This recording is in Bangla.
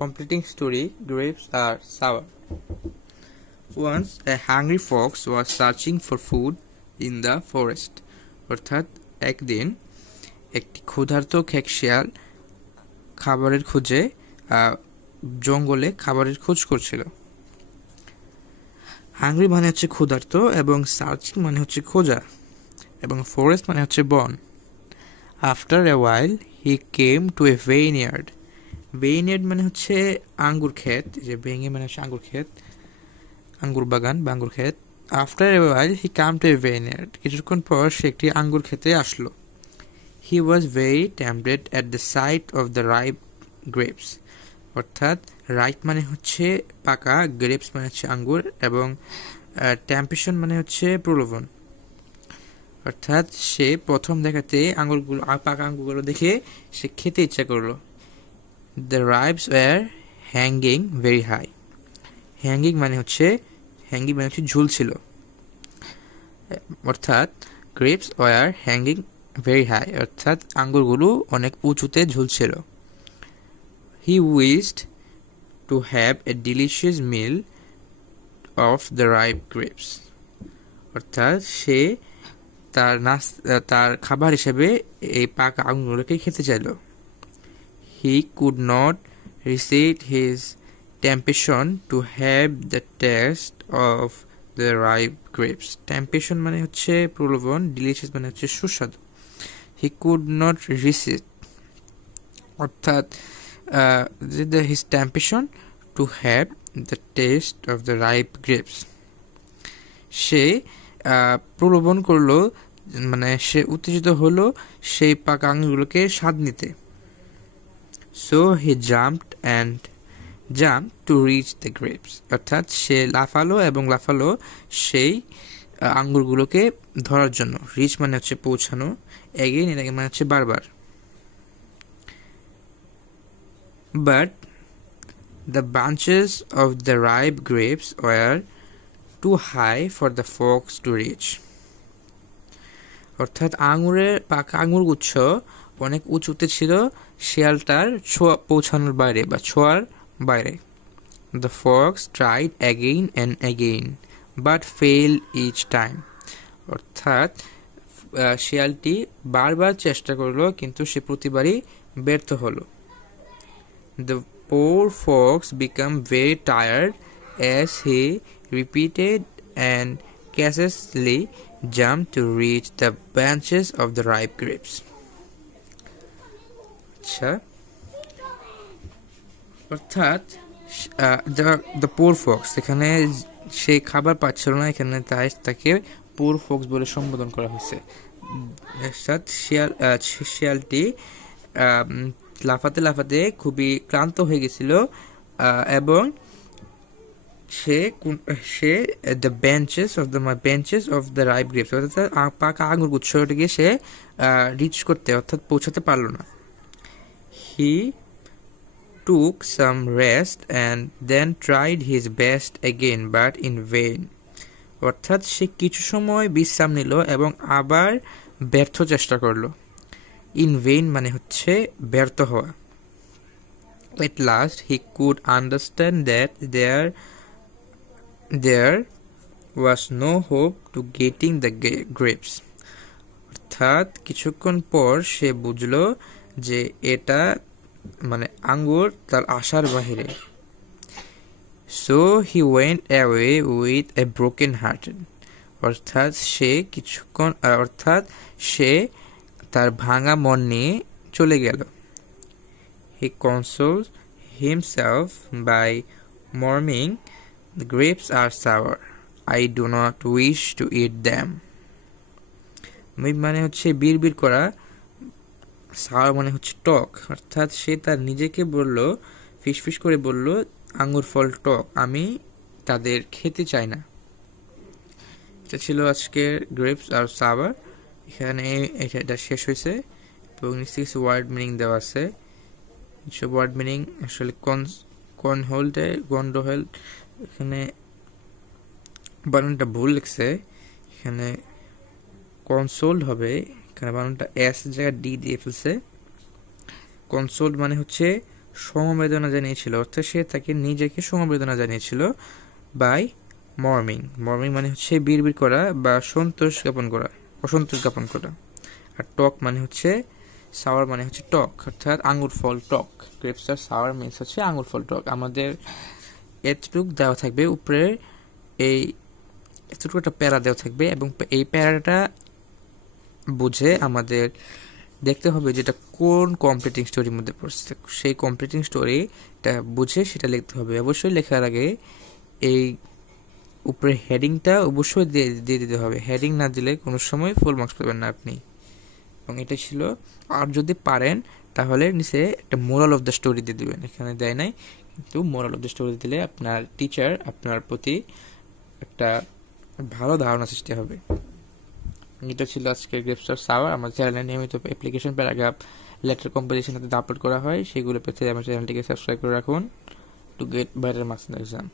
Completing story, grapes are sour. Once a hungry fox was searching for food in the forest. অর্থাৎ একদিন একটি ক্ষুধার্ত খেকশিয়াল খাবারের খোঁজে জঙ্গলে খাবারের খোঁজ করছিল। হাংরি মানে হচ্ছে ক্ষুধার্ত এবং সার্চিং মানে হচ্ছে খোঁজা এবং ফরেস্ট মানে হচ্ছে বন। After a while he came to এ ভেইনয়ার্ড। ভেইনয়ার্ড মানে হচ্ছে আঙ্গুর ক্ষেত, যে ভেঙে মানে হচ্ছে আঙ্গুর ক্ষেত, আঙ্গুর বাগান বা আঙ্গুর ক্ষেত। After a while he come to এ ভেইনয়ার্ড, কিছুক্ষণ পর সে একটি আঙ্গুর ক্ষেতে আসলো। He was very tempted at the sight of the ripe grapes. অর্থাৎ রাইপ মানে হচ্ছে পাকা, গ্রেপস মানে হচ্ছে আঙ্গুর, এবং টেম্পটেশন মানে হচ্ছে প্রলোভন। অর্থাৎ সে প্রথম দেখাতে আঙ্গুরগুলো, পাকা আঙ্গুরগুলো দেখে সে খেতে ইচ্ছা করলো। The ripes were hanging very high. Hanging মানে হচ্ছে ঝুলছিল। অর্থাৎ grapes were hanging very high, অর্থাৎ আঙ্গুরগুলো অনেক উঁচুতে ঝুলছিল। He wished to have a delicious meal of the ripe grapes. অর্থাৎ সে তার খাবার হিসেবে এই পাকা আঙ্গুরগুলোকে খেতে চাইল। He could not resist his temptation to have the taste of the ripe grapes. Temptation মানে হচ্ছে প্রলোভন, delicious মানে হচ্ছে সুস্বাদু। He could not resist, অর্থাৎ his temptation to have the taste of the ripe grapes. সে প্রলোভন করলো, মানে সে উত্তেজিত হলো সেই পাকা আঙ্গুরগুলোকে স্বাদ নিতে। So he jumped to reach the grapes. অর্থাৎ সে লাফালো সেই আঙ্গুরগুলোকে ধরার জন্য। রিচ মানে হচ্ছে পৌঁছানো, এগেইন এটাকে মানে হচ্ছে বারবার। But the bunches of the ripe grapes were too high for the fox to reach. অর্থাৎ পাকা আঙ্গুর গুচ্ছ অনেক উঁচুতে ছিল শিয়ালটার পৌঁছানোর বাইরে বা ছোঁয়ার বাইরে। The fox tried again and again but failed each time. অর্থাৎ শিয়ালটি বারবার চেষ্টা করলো কিন্তু সে প্রতিবারই ব্যর্থ হলো। The poor fox became very tired as he repeated and cautiously jumped to reach the branches of the ripe grapes. অর্থাৎ দ্য পোর ফক্স, এখানে সে খাবার পাচ্ছিল না, এখানে তাকে পোর ফক্স বলে সম্বোধন করা হয়েছে। অর্থাৎ শিয়ালটি লাফাতে খুবই ক্লান্ত হয়ে গেছিল এবং সে the bunches of the ripe grapes, অর্থাৎ পাকা আঙ্গুর গুচ্ছটিকে সে রিচ করতে অর্থাৎ পৌঁছাতে পারল না। He took some rest and then tried his best again but in vain. অর্থাৎ সে কিছু সময় বিশ্রাম নিল এবং আবার ব্যর্থ চেষ্টা করলো। In vain মানে হচ্ছে ব্যর্থ হওয়া। At last he could understand that there was no hope to getting the grapes. অর্থাৎ কিছুক্ষণ পর সে বুঝলো যে এটা মানে আঙ্গুর তার আশার বাহিরে। So he went away with a broken heart. অর্থাৎ সে তার ভাঙা মন নিয়ে চলে গেল। He consoled himself by murmuring, "The grapes are sour. I do not wish to eat them." মানে হচ্ছে বিড়বিড় করা, সাওয়ার মানে হচ্ছে টক। অর্থাৎ সে তার নিজেকে বলল, ফিসফিস করে বলল, আঙ্গুর ফল টক, আমি তাদের খেতে চাই না। এটা ছিল আজকের গ্রেপস আর সাওয়ার। এখানে এটা শেষ হয়েছে এবং নিচে কিছু ওয়ার্ড মিনিং দেওয়া আছে। কিছু ওয়ার্ড মিনিং আসলে গন্ডোহেল, এখানে বানানটা ভুল লিখছে, এখানে কনসোল্ড হবে, এখানে বানানটা এস জায়গায় ডি দিয়ে ফেলছে। কনসোল্ড মানে হচ্ছে সমবেদনা জানিয়েছিল, অর্থাৎ সে তাকে নিজেকে সমবেদনা জানিয়েছিল বাই মর্মিং। মর্মিং মানে হচ্ছে বিড়বিড় করা বা অসন্তোষ জ্ঞাপন করা। আর টক মানে হচ্ছে সাওয়ার মানে হচ্ছে টক, অর্থাৎ আঙ্গুর ফল টক। গ্রেপস আর সাওয়ার মিনস হচ্ছে আঙ্গুর ফল টক। আমাদের এতটুকু দেওয়া থাকবে উপরে, এতটুকু একটা প্যারা দেওয়া থাকবে, এবং এই প্যারাটা বুঝে আমাদের দেখতে হবে যেটা কোন কমপ্লিটিং স্টোরির মধ্যে পড়ছে। সেই কমপ্লিটিং স্টোরিটা বুঝে সেটা লিখতে হবে। অবশ্যই লেখার আগে এই উপরে হেডিংটা অবশ্যই দিয়ে দিতে হবে। হেডিং না দিলে কোনো সময় ফুল মার্কস পাবেন না আপনি। এবং এটা ছিল। আর যদি পারেন তাহলে নিচে একটা মোরাল অফ দ্য স্টোরি দিয়ে দেবেন। এখানে দেয় নাই, কিন্তু মোরাল অফ দ্য স্টোরি দিলে আপনার টিচার আপনার প্রতি একটা ভালো ধারণা সৃষ্টি হবে। এটা ছিল আজকের গ্রেপস অফ সাওয়ার। আমার চ্যানেলে নিয়মিত application paragraph letter composition upload করা হয়, সেগুলো পেতে আমার চ্যানেলটিকে সাবস্ক্রাইব করে রাখুন to get better marks in the exam.